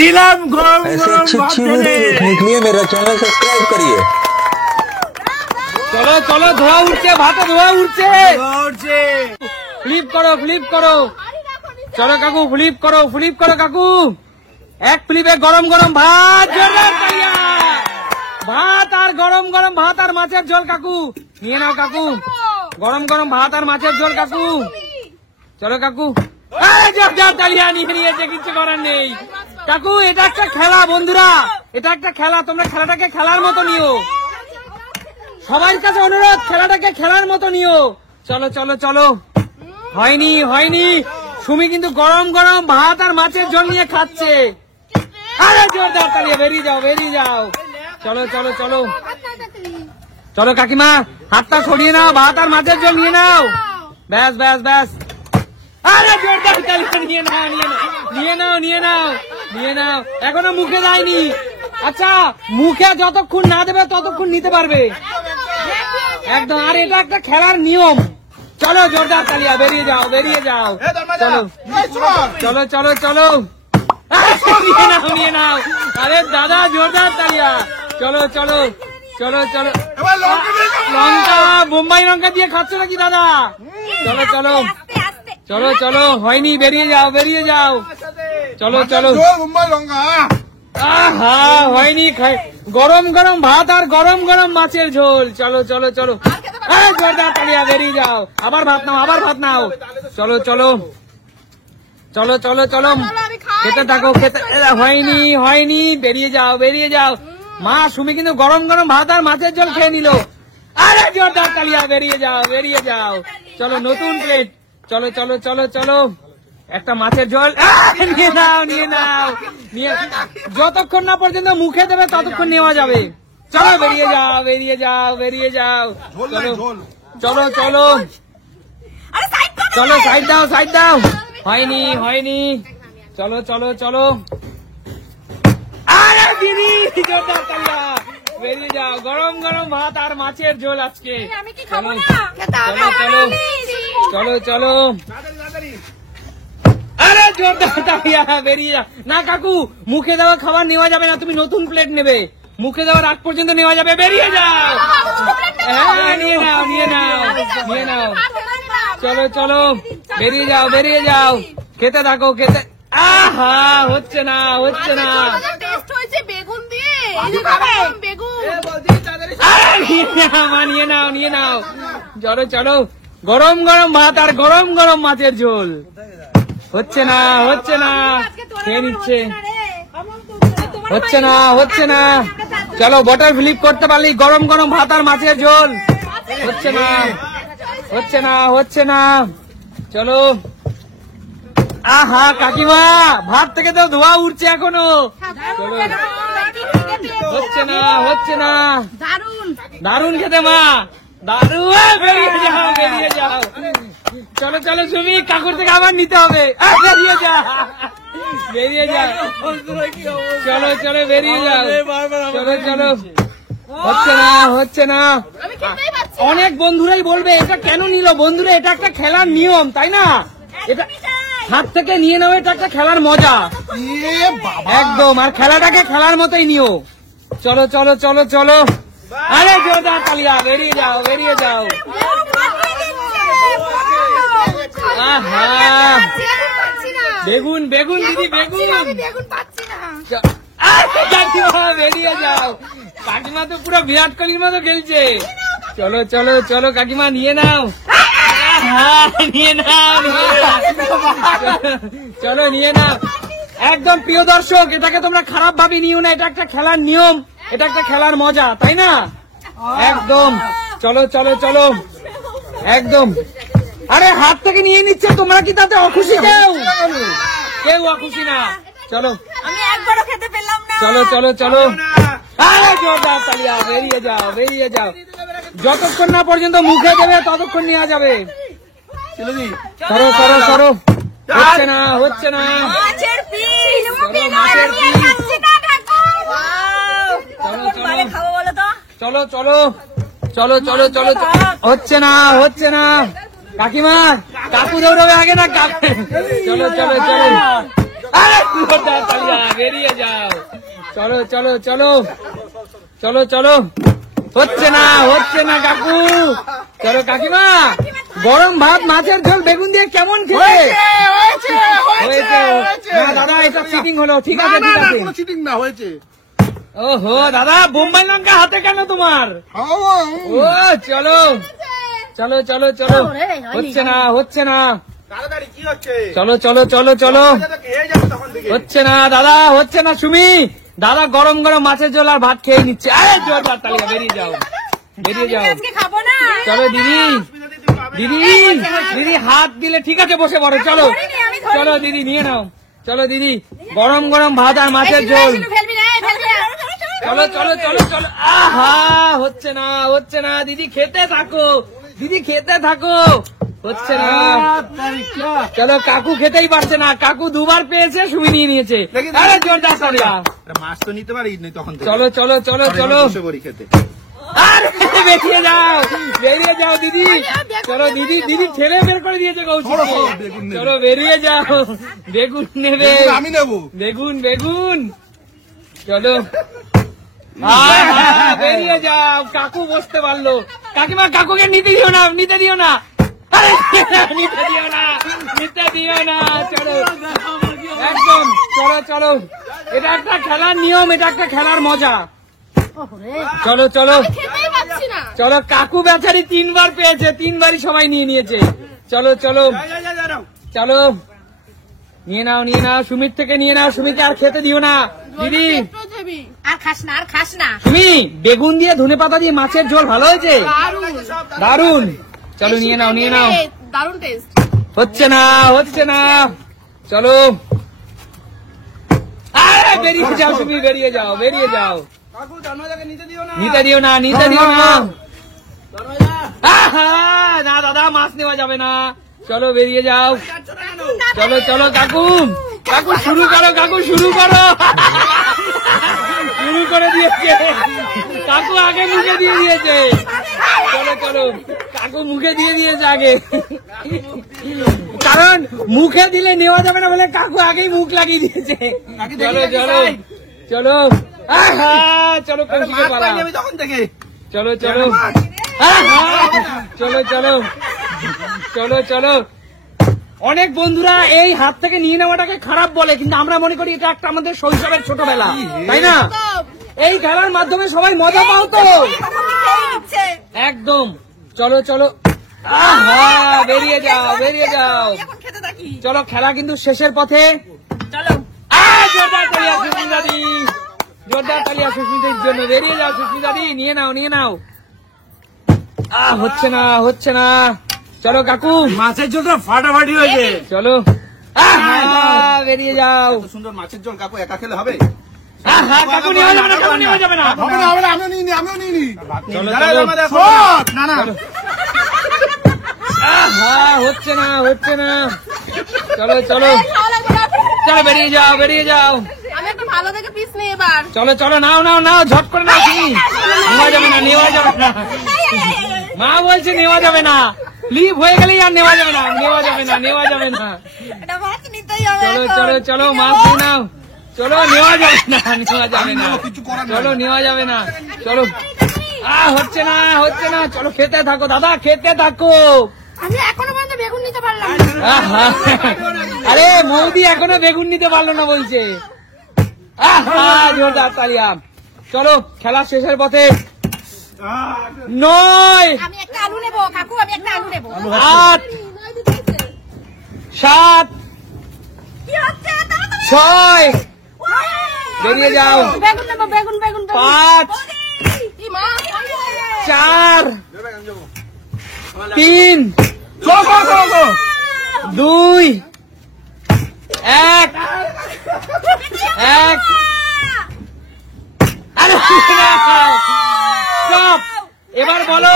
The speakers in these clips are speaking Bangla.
ऐसे अच्छी अच्छी वीडियो देखने के लिए मेरा चैनल सब्सक्राइब करिए। चलो चलो धোয়া উঠছে, ভাতে ধোয়া উঠছে। ফ্লিপ করো। চলো কাকু ফ্লিপ করো কাকু। এক ফ্লিপে গরম গরম ভাত, জোরদার তালিয়া। ভাত আর গরম গরম ভাত আর মাছের ঝোল কাকু নিয়ে নাও কাকু। গরম গরম ভাত আর মাছের ঝোল কাকু। চলো কাকু, জোরদার তালিয়া নিয়ে নিয়েছে, কিছু করার নেই কাকু। এটা একটা খেলা বন্ধুরা, এটা একটা খেলা, তোমরা খেলাটাকে খেলার মতো নিও। সবার কাছে অনুরোধ, খেলাটাকে খেলার মতো নিও। চলো চলো চলো। হয়নি সুমি কিন্তু গরম গরম ভাত আর মাছের ঝোল নিয়ে খাচ্ছে। আরে জোরদার তালিয়া, বেরিয়ে যাও। চলো চলো চলো চলো কাকিমা, হাতটা সরিয়ে নাও, ভাত আর মাছের ঝোল নিয়ে নাও। ব্যাস। আরে জোরদার তালিয়া, নিয়ে নাও। এখনো মুখে যায়নি। আচ্ছা, মুখে যতক্ষণ না দেবে ততক্ষণ নিতে পারবে একদম। আর এটা একটা খেলার নিয়ম। চলো জোরদার তালিয়া, বেরিয়ে যাও। চলো নিয়ে নাও। আরে দাদা জোরদার তালিয়া। চলো লঙ্কা, বোম্বাই লঙ্কা দিয়ে খাচ্ছ নাকি দাদা? চলো হয়নি, বেরিয়ে যাও। চলো মুম্বাই লঙ্কা। আহা, হয়নি। গরম গরম ভাত আর গরম গরম মাছের ঝোল। চলো জোরদার তালিয়া, বেরিয়ে যাও। আবার ভাত নাও। চলো খেতে থাকো। হয়নি, বেরিয়ে যাও। মা সুমি কিন্তু গরম গরম ভাত আর মাছের ঝোল খেয়ে নিল। আরে জোরদার তালিয়া, বেরিয়ে যাও। চলো নতুন প্লেট। চলো একটা মাছের ঝোল নিয়ে নাও। যতক্ষণ না পর্যন্ত মুখে দেবে ততক্ষণ নেওয়া যাবে। চলো বেরিয়ে যাও। চলো সাইড দাও। হয়নি। চলো। আরে দিদি জোরদার তালিয়া, বেরিয়ে যাও। গরম গরম ভাত আর মাছের ঝোল আজকে। চলো। আরে জোরদার তালিয়া, বেরিয়ে যাও। না কাকু, মুখে দেওয়া খাবার নেওয়া যাবে না, তুমি নতুন প্লেট নেবে। মুখে দেওয়ার আগ পর্যন্ত নেওয়া যাবে। বেরিয়ে যাও। হ্যাঁ, নিয়ে নাও। চলো বেরিয়ে যাও। খেতে থাকো। আহা, হচ্ছে না। নিয়ে নাও। চলো গরম গরম ভাত আর গরম গরম মাছের ঝোল। হচ্ছে না। খেয়ে নিচ্ছে। হচ্ছে না। চলো বটল ফ্লিপ করতে পারলি, গরম গরম ভাত আর মাছের ঝোল। হচ্ছে না। চলো। আহা কাকিমা, ভাত থেকে তো ধোয়া উঠছে এখনো। হচ্ছে না। দারুন খেতে মা, দারুন। বেরিয়ে যাও। চলো সুমি, কাকুর থেকে আবার নিতে হবে। বেরিয়ে যাও। চলো বেরিয়ে যাও। চলো। হচ্ছে না। অনেক বন্ধুরাই বলবে এটা কেন নিল। বন্ধুরা, এটা একটা খেলার নিয়ম, তাই না? এটা হাত থেকে নিয়ে নেবে, এটা একটা খেলার মজা একদম। আর খেলাটাকে খেলার মতোই নিও। চলো। আরে জোরদার তালিয়া, বেরিয়ে যাও। আহা, বেগুন দিদি, বেরিয়ে যাও। কাকিমা তো পুরো বিরাট কোহলির মতো খেলছে। চলো কাকিমা, নিয়ে নাও। চলো নিয়ে নাও। একদম প্রিয় দর্শক, এটাকে তোমরা খারাপ ভাবে নিও না। এটা একটা খেলার নিয়ম, এটা একটা খেলার মজা, তাই না? একদম। চলো একদম। আরে হাত থেকে নিয়ে নিচ্ছে, তোমরা কি তাতে অখুশি? কেউ অখুশি না। চলো, আমি একবারও খেতে পেলাম না। চলো। আরে জোরদার তালিয়া, বেরিয়ে যাও। যতক্ষণ না পর্যন্ত মুখে দেবে ততক্ষণ নেওয়া যাবে। সরো। হচ্ছে না। মাছের পিস। খাবো বলো তো। চলো। হচ্ছে না। কাকিমা, কাকু দৌড়বে আগে না? চলো। আরে জোরদার তালিয়া, বেরিয়ে যাও। চলো চলো চলো চলো চলো, হচ্ছে না কাকু। চলো কাকিমা, গরম ভাত মাছের ঝোল বেগুন দিয়ে কেমন খেতে হয়েছে? না দাদা, এটা চিটিং হলো। ঠিক আছে ঠিক আছে, চিটিং না হয়েছে। ওহো দাদা, বোম্বাই লঙ্কা হাতে কেন তোমার? ও চলো চলো চলো চলো, হচ্ছে না। তাড়াতাড়ি কি হচ্ছে? চলো চলো চলো চলো, হচ্ছে না দাদা, হচ্ছে না। সুমি দাদা গরম গরম মাছের ঝোল আর ভাত খেয়ে নিচ্ছে। আরে জোরদার তালিয়া, বেরিয়ে যাও বেরিয়ে যাও। খাবো না। চলো দিদি দিদি হাত দিলে ঠিক আছে, বসে পড়ো। চলো চলো দিদি, নিয়ে নাও। চলো দিদি, গরম গরম ভাত আর মাছের ঝোল। চলো চলো চলো চলো। আহা, হচ্ছে না দিদি, খেতে থাকো দিদি, খেতে থাকো। হচ্ছে না। চলো, কাকু খেতেই পারছে না। কাকু দুবার পেয়েছে, সুমি নিয়ে নিয়েছে। আরে জোরদার তালিয়া। মাছ তো নিতে পারি তখন। চলো চলো চলো চলো, খেতে। আরে বেরিয়ে যাও দিদি। চলো দিদি, দিদি ছেলে বের করে দিয়েছে কৌশিক। চলো বেরিয়ে যাও, বেগুন নেবে? আমি নেবো বেগুন। চলো বেরিয়ে যাও। কাকু বসতে পারলো। কাকিমা, কাকুকে নিতে দিও না। আরে নিতে দিও না। চলো একদম, চলো। এটা একটা খেলার নিয়ম, এটা একটা খেলার মজা। চলো চলো চলো, কাকু বেচারি 3 বার পেয়েছে, 3 বারই সবাই নিয়ে নিয়েছে। চলো চলো চলো, নিয়ে নাও সুমির থেকে নিয়ে নাও। সুমিকে আর খেতে দিও না দিদি। আর খাস না। সুমি, বেগুন দিয়ে ধনেপাতা দিয়ে মাছের ঝোল ভালো হয়েছে, দারুন। চলো নিয়ে নাও। দারুন টেস্ট। হচ্ছে না। চলো, আরে বেরিয়ে যাও সুমি, বেরিয়ে যাও। নিতে দিও না। আহা, না দাদা, মাছ নেওয়া যাবে না। চলো বেরিয়ে যাও। চলো কাকু শুরু করো। শুরু করে দিয়েছে কাকু, আগে মুখে দিয়ে দিয়েছে। চলো কাকু মুখে দিয়ে দিয়েছে আগে, কারণ মুখে দিলে নেওয়া যাবে না বলে কাকু আগেই মুখ লাগিয়ে দিয়েছে। চলো আহা, চলো কৌশিকে পালা। তখন থেকে চলো অনেক বন্ধুরা এই হাত থেকে নিয়ে নেওয়াটাকে খারাপ বলে, কিন্তু আমরা মনে করি এটা একটা আমাদের শৈশবের ছোটবেলা, তাই না? এই খেলার মাধ্যমে সবাই মজা পাও তো একদম। চলো আহা, বেরিয়ে যাও। চলো, খেলা কিন্তু শেষের পথে। চলো জোরদার তালিয়া সুস্মিতার জন্য। বেরিয়ে যাও সুস্মিতা দি, নিয়ে নাও। হচ্ছে না। চলো কাকু, মাছের ঝোলটা ফাটাফাটি হয়েছে। চলো বেরিয়ে যাও। সুন্দর মাছের ঝোল কাকু একা খেলে হবে? কাকু নেওয়া যাবে না। আমিও নিইনি। চলো না হচ্ছে না। চলো বেরিয়ে যাও। আমি একটা ভালো দেখে পিস নেই এবার। চলো নাও, ঝট করে নাও। নেওয়া যাবে না। মা বলছে নেওয়া যাবে না, লিভ হয়ে গেলেই আর নেওয়া যাবে না। এটা মাছ নিতেই হবে। চলো মাছ নিয়ে নাও। চলো, নেওয়া যাবে না। চলো নেওয়া যাবে না। চলো, হচ্ছে না। চলো খেতে থাকো দাদা, খেতে থাকো। আমি এখনো পর্যন্ত বেগুন নিতে পারলাম না। আরে মৌদি এখনো বেগুন নিতে পারলো না বলছে। জোরদার তালিয়া। চলো, খেলা শেষের পথে। 9, আমি একটা আলু নেবো কাকু, 8, 7, কি হচ্ছে? 6, বেরিয়ে যাও। বেগুন নেবো, বেগুন 5, 4, 3, 2, 1। আরে স্টপ। এবার বলো,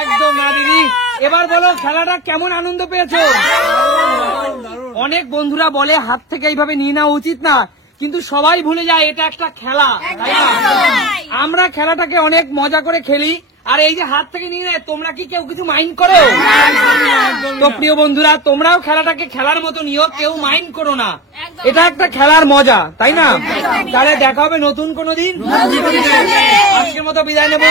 একদম না দিদি, এবার বলো খেলাটা কেমন আনন্দ পেয়েছো? অনেক বন্ধুরা বলে হাত থেকে এইভাবে নিয়ে নেওয়া উচিত না, কিন্তু সবাই ভুলে যায় এটা একটা খেলা, তাই না? আমরা খেলাটাকে অনেক মজা করে খেলি, আর এই যে হাত থেকে নিয়ে নেয়, তোমরা কি কেউ কিছু মাইন্ড করো? তো প্রিয় বন্ধুরা, তোমরাও খেলাটাকে খেলার মতো নিও, কেউ মাইন্ড করো না। এটা একটা খেলার মজা, তাই না? তাহলে দেখা হবে নতুন কোনো দিন। আজকের মতো বিদায় নেবো।